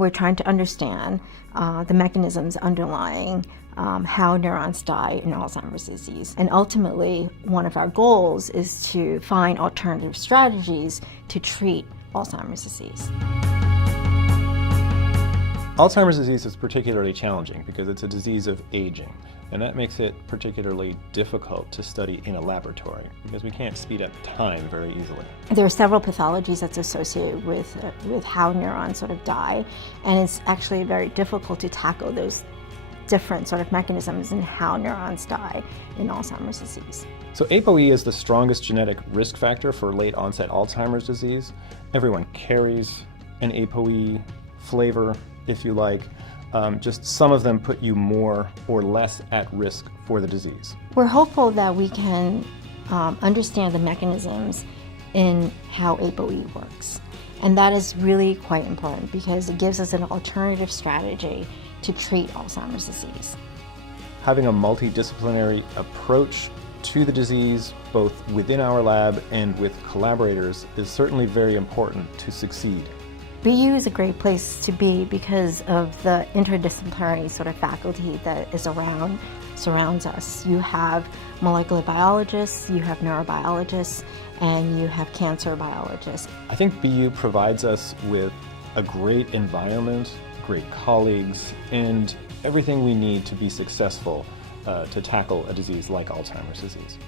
We're trying to understand the mechanisms underlying how neurons die in Alzheimer's disease. And ultimately, one of our goals is to find alternative strategies to treat Alzheimer's disease. Alzheimer's disease is particularly challenging because it's a disease of aging, and that makes it particularly difficult to study in a laboratory because we can't speed up time very easily. There are several pathologies that's associated with how neurons sort of die, and it's actually very difficult to tackle those different sort of mechanisms in how neurons die in Alzheimer's disease. So ApoE is the strongest genetic risk factor for late onset Alzheimer's disease. Everyone carries an ApoE flavor, if you like. Just some of them put you more or less at risk for the disease. We're hopeful that we can understand the mechanisms in how ApoE works. And that is really quite important because it gives us an alternative strategy to treat Alzheimer's disease. Having a multidisciplinary approach to the disease, both within our lab and with collaborators, is certainly very important to succeed. BU is a great place to be because of the interdisciplinary sort of faculty that is surrounds us. You have molecular biologists, you have neurobiologists, and you have cancer biologists. I think BU provides us with a great environment, great colleagues, and everything we need to be successful to tackle a disease like Alzheimer's disease.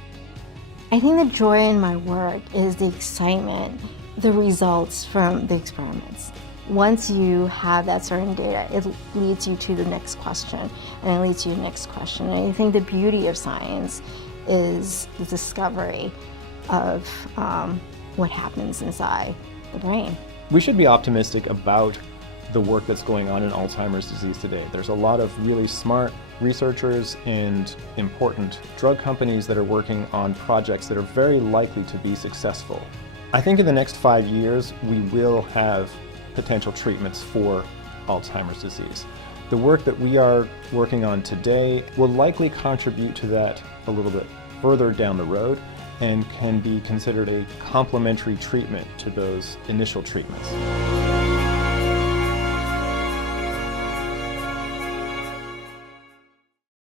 I think the joy in my work is the excitement, the results from the experiments. Once you have that certain data, it leads you to the next question, and it leads you to the next question. And I think the beauty of science is the discovery of what happens inside the brain. We should be optimistic about the work that's going on in Alzheimer's disease today. There's a lot of really smart researchers and important drug companies that are working on projects that are very likely to be successful. I think in the next 5 years, we will have potential treatments for Alzheimer's disease. The work that we are working on today will likely contribute to that a little bit further down the road and can be considered a complementary treatment to those initial treatments.